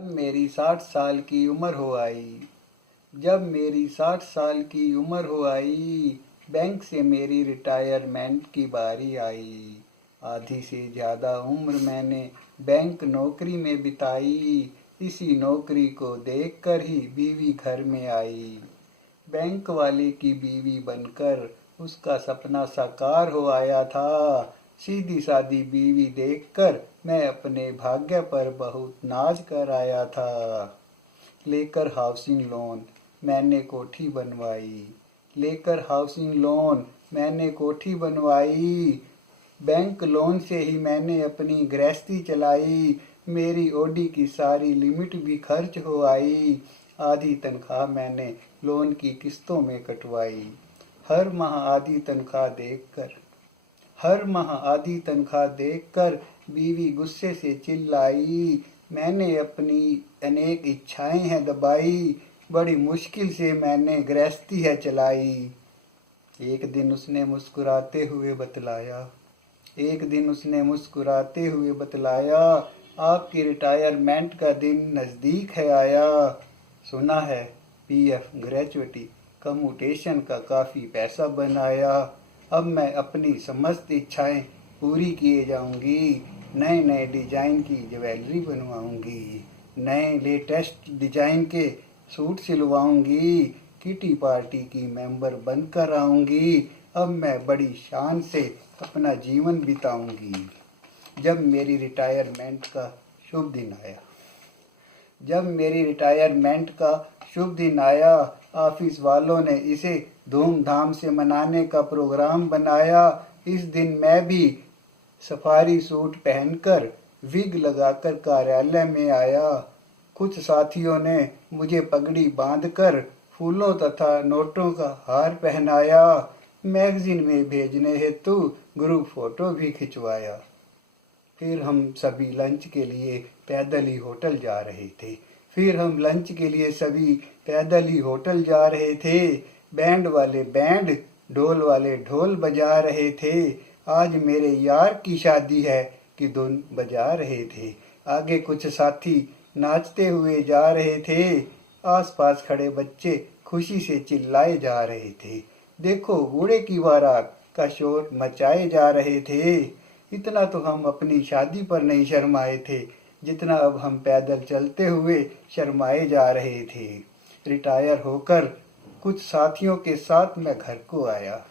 जब मेरी 60 साल की उम्र हो आई। जब मेरी 60 साल की उम्र हो आई, बैंक से मेरी रिटायरमेंट की बारी आई। आधी से ज़्यादा उम्र मैंने बैंक नौकरी में बिताई। इसी नौकरी को देखकर ही बीवी घर में आई। बैंक वाले की बीवी बनकर उसका सपना साकार हो आया था। सीधी सादी बीवी देखकर मैं अपने भाग्य पर बहुत नाज कर आया था। लेकर हाउसिंग लोन मैंने कोठी बनवाई। लेकर हाउसिंग लोन मैंने कोठी बनवाई। बैंक लोन से ही मैंने अपनी गृहस्थी चलाई। मेरी ओडी की सारी लिमिट भी खर्च हो आई। आधी तनख्वाह मैंने लोन की किस्तों में कटवाई। हर माह आधी तनख्वाह देखकर हर माह आधी तनख्वाह देखकर बीवी गुस्से से चिल्लाई। मैंने अपनी अनेक इच्छाएं हैं दबाई। बड़ी मुश्किल से मैंने गृहस्थी है चलाई। एक दिन उसने मुस्कुराते हुए बतलाया एक दिन उसने मुस्कुराते हुए बतलाया, आपकी रिटायरमेंट का दिन नज़दीक है आया। सुना है पीएफ ग्रेजुएटी कम्यूटेशन का काफ़ी पैसा बनाया। अब मैं अपनी समस्त इच्छाएं पूरी किए जाऊंगी। नए नए डिजाइन की ज्वेलरी बनवाऊंगी। नए लेटेस्ट डिजाइन के सूट सिलवाऊंगी। किटी पार्टी की मेंबर बनकर आऊंगी। अब मैं बड़ी शान से अपना जीवन बिताऊंगी। जब मेरी रिटायरमेंट का शुभ दिन आया जब मेरी रिटायरमेंट का शुभ दिन आया, ऑफिस वालों ने इसे धूमधाम से मनाने का प्रोग्राम बनाया। इस दिन मैं भी सफारी सूट पहनकर विग लगाकर कार्यालय में आया। कुछ साथियों ने मुझे पगड़ी बांधकर फूलों तथा नोटों का हार पहनाया। मैगजीन में भेजने हेतु ग्रुप फोटो भी खिंचवाया। फिर हम सभी लंच के लिए पैदल ही होटल जा रहे थे। बैंड वाले बैंड, ढोल वाले ढोल बजा रहे थे। आज मेरे यार की शादी है कि धुन बजा रहे थे। आगे कुछ साथी नाचते हुए जा रहे थे। आसपास खड़े बच्चे खुशी से चिल्लाए जा रहे थे। देखो बूढ़े की बारात का शोर मचाए जा रहे थे। इतना तो हम अपनी शादी पर नहीं शर्माए थे जितना अब हम पैदल चलते हुए शर्माए जा रहे थे। रिटायर होकर कुछ साथियों के साथ मैं घर को आया।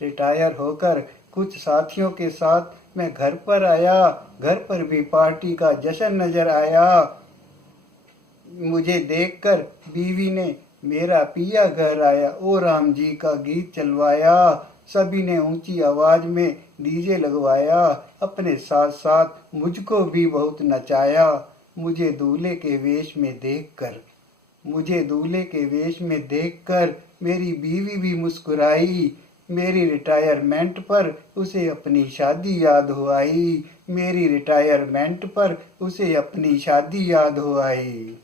रिटायर होकर कुछ साथियों के साथ मैं घर पर आया। घर पर भी पार्टी का जश्न नजर आया। मुझे देखकर बीवी ने मेरा पिया घर आया ओ राम जी का गीत चलवाया। सभी ने ऊंची आवाज में डीजे लगवाया। अपने साथ साथ मुझको भी बहुत नचाया। मुझे दूल्हे के वेश में देखकर मेरी बीवी भी मुस्कुराई। मेरी रिटायरमेंट पर उसे अपनी शादी याद हो आई।